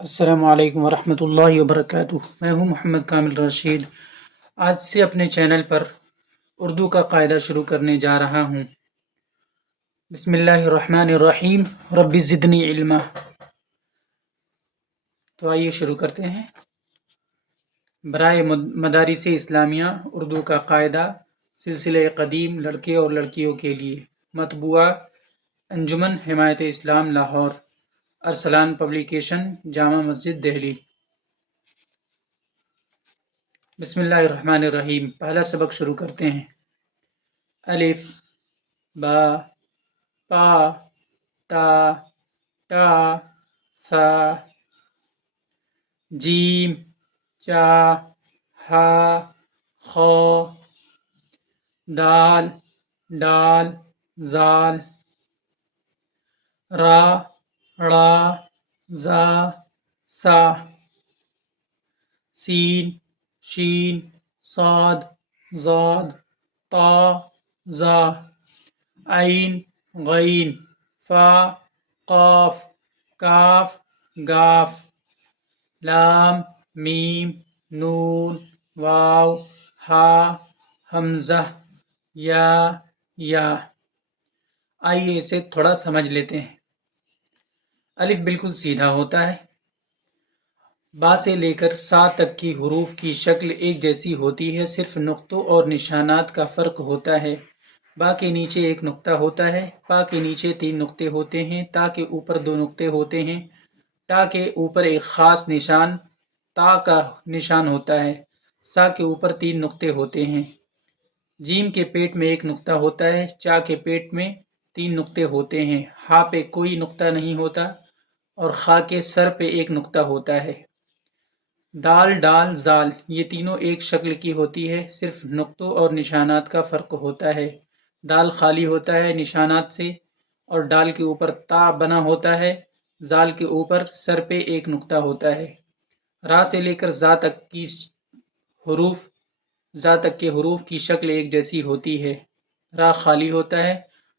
السلام علیکم ورحمۃ اللہ وبرکاتہ۔ میں ہوں محمد کامل رشید۔ آج سے اپنے چینل پر اردو کا قاعدہ شروع کرنے جا رہا ہوں۔ بسم اللہ الرحمن الرحیم، رب زدنی علما۔ تو آئیے شروع کرتے ہیں۔ برائے مدارس اسلامیہ اردو کا قاعدہ، سلسلہ قدیم لڑکے اور لڑکیوں کے لیے، مطبوعہ انجمن حمایت اسلام لاہور، ارسلان پبلیکیشن، جامع مسجد دہلی۔ بسم اللہ الرحمن الرحیم۔ پہلا سبق شروع کرتے ہیں۔ الف، با، پا، تا، ٹا، ثا، جیم، چا، ہا، خا، دال، ڈال، زال، را، ڑا، زا، سا، سین، شین، صاد، ضاد، طا، ظا، عین، غین، فا، قاف، کاف، گاف، لام، میم، نون، واو، ہا، حمزہ، یا۔ آئیے اسے تھوڑا سمجھ لیتے ہیں۔ الف بالکل سیدھا ہوتا ہے۔ با سے لے کر سا تک کی حروف کی شکل ایک جیسی ہوتی ہے، صرف نقطوں اور نشانات کا فرق ہوتا ہے۔ با کے نیچے ایک نقطہ ہوتا ہے، پا کے نیچے 3 نقطے ہوتے ہیں، تا کے اوپر 2 نقطے ہوتے ہیں، ٹا کے اوپر ایک خاص نشان تا کا نشان ہوتا ہے، سا کے اوپر 3 نقطے ہوتے ہیں، جیم کے پیٹ میں 1 نقطہ ہوتا ہے، چا کے پیٹ میں 3 نقطے ہوتے ہیں، ہا پہ کوئی نقطہ نہیں ہوتا اور خا کے سر پہ 1 نقطہ ہوتا ہے۔ دال، ڈال، زال یہ تینوں ایک شکل کی ہوتی ہے، صرف نقطوں اور نشانات کا فرق ہوتا ہے۔ دال خالی ہوتا ہے نشانات سے اور ڈال کے اوپر تا بنا ہوتا ہے، زال کے اوپر سر پہ 1 نقطہ ہوتا ہے۔ را سے لے کر زا تک کے حروف کی شکل ایک جیسی ہوتی ہے۔ را خالی ہوتا ہے،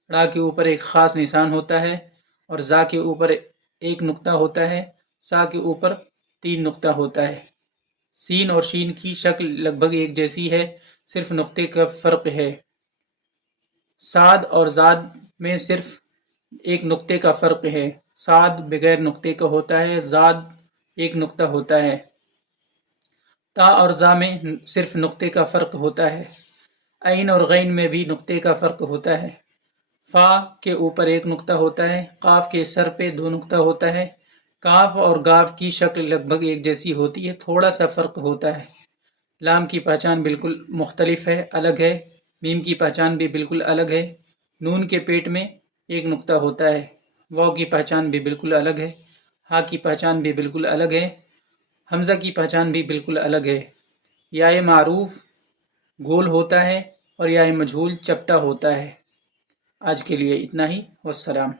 ڑا کے اوپر ایک خاص نشان ہوتا ہے اور زا کے اوپر 1 نقطہ ہوتا ہے، سا کے اوپر 3 نقطہ ہوتا ہے۔ سین اور شین کی شکل لگ بھگ ایک جیسی ہے، صرف نقطے کا فرق ہے۔ صاد اور زاد میں صرف 1 نقطے کا فرق ہے، صاد بغیر نقطے کا ہوتا ہے، زاد 1 نقطہ ہوتا ہے۔ تا اور زا میں صرف نقطے کا فرق ہوتا ہے۔ عین اور غین میں بھی نقطے کا فرق ہوتا ہے۔ فا کے اوپر 1 نقطہ ہوتا ہے، قاف کے سر پہ 2 نقطہ ہوتا ہے۔ کاف اور گاف کی شکل لگ بھگ ایک جیسی ہوتی ہے، تھوڑا سا فرق ہوتا ہے۔ لام کی پہچان بالکل مختلف ہے، الگ ہے۔ میم کی پہچان بھی بالکل الگ ہے، نون کے پیٹ میں 1 نقطہ ہوتا ہے۔ واو کی پہچان بھی بالکل الگ ہے، ہا کی پہچان بھی بالکل الگ ہے، حمزہ کی پہچان بھی بالکل الگ ہے۔ یائے معروف گول ہوتا ہے اور یائے مجہول چپٹا ہوتا ہے۔ آج کے لیے اتنا ہی، والسلام۔